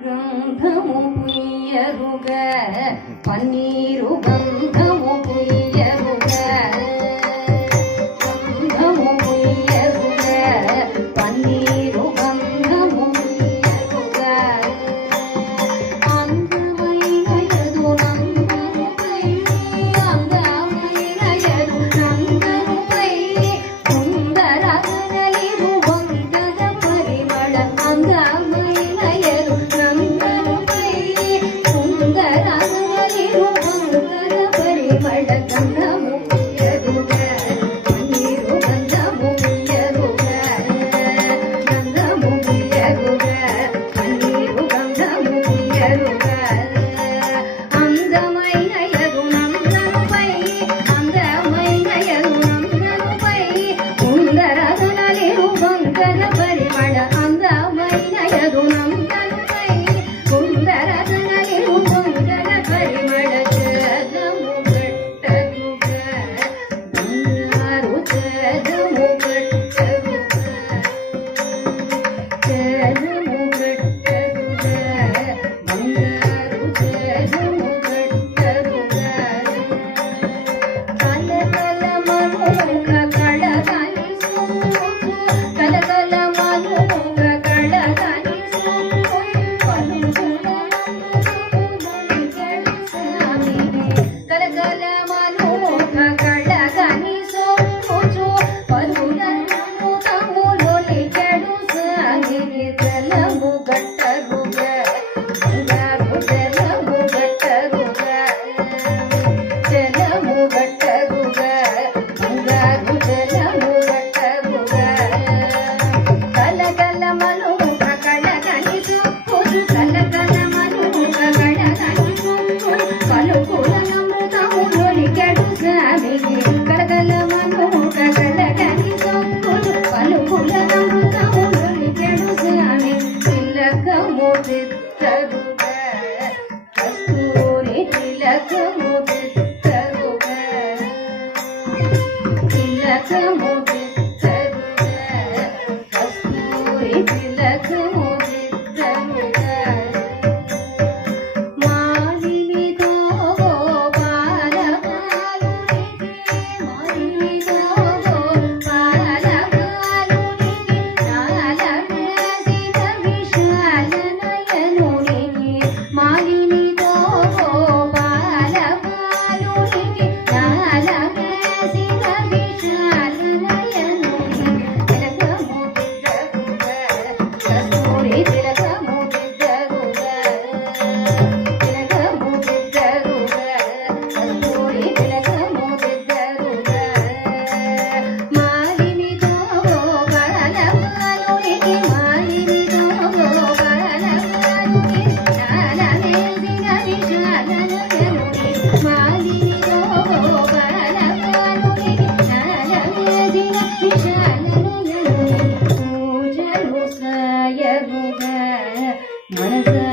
గంధము పుయ్యరుగ పన్నీరు గంధము పుయ్యరుగ గంధము పుయ్యరుగ పన్నీరు గంధము పుయ్యరుగ అందమైన యదు నందనుపై అందమైన యదు నందనుపై సుందర గనలిరు వందన పరిమళ అందమైన యదు నందనుపై సుందర గనలిరు వందన పరిమళ గంధము పుయ్యరుగ పన్నీరు గంధము పుయ్యరుగ గంధము పుయ్యరుగ పన్నీరు గంధము పుయ్యరుగ అందమైన యదు నందనుపై అందమైన యదు నందనుపై సుందర గనలిరు వందన పరిమళ అందమైన యదు నందనుపై సుందర గనలిరు వందన పరిమళ జగము గట్టరుగ బంగారు జగము గట్టరుగ జగము గట్టరుగ బంగారు జగము గట్టరుగ కలకల మనుక కళగని సూచు కలకల మనుక కళగని సూచు పలుకులను స్వామి కలకల మనుక కళగని సూచు పలుకులను తములొలికెడు స్వామి జలము గట్టరుగ బంగారు జలము గట్టరుగ జలము గట్టరుగ బంగారు జలము గట్టరుగ కలకల మనుక కళగని సూచు కలకల మనుక కళగని సూచు పలుకులనమృతములొలికెడు స్వామి కలకల మనుక కళగని సూచు పలుకులనమృతములొలికెడు స్వామి తిలకము దిద్దరుగ కస్తూరి తిలకము దిద్దరుగ తిలకము దిద్దరుగ కస్తూరి తిలకము దిద్దరుగ మాలినితో బాలబాలునికి మాలినితో బాలబాలునికి నాలవేసిన విశాల నయనునికి మాలినితో బాలబాలునికి నాలవేసిన విశాల నయనునికి తిలకము దిద్దరుగ కస్తూరి తిలకము దిద్దరుగ తిలకము దిద్దరుగ కస్తూరి తిలకము దిద్దరుగ మాలినితో బాలబాలునికి మాలినితో బాలబాలునికి నాలవేసిన విశాల నయనునికి మాలినితో బాలబాలునికి నాలవేసిన విశాల నయనునికి పూజలు సాయరుగ మనసా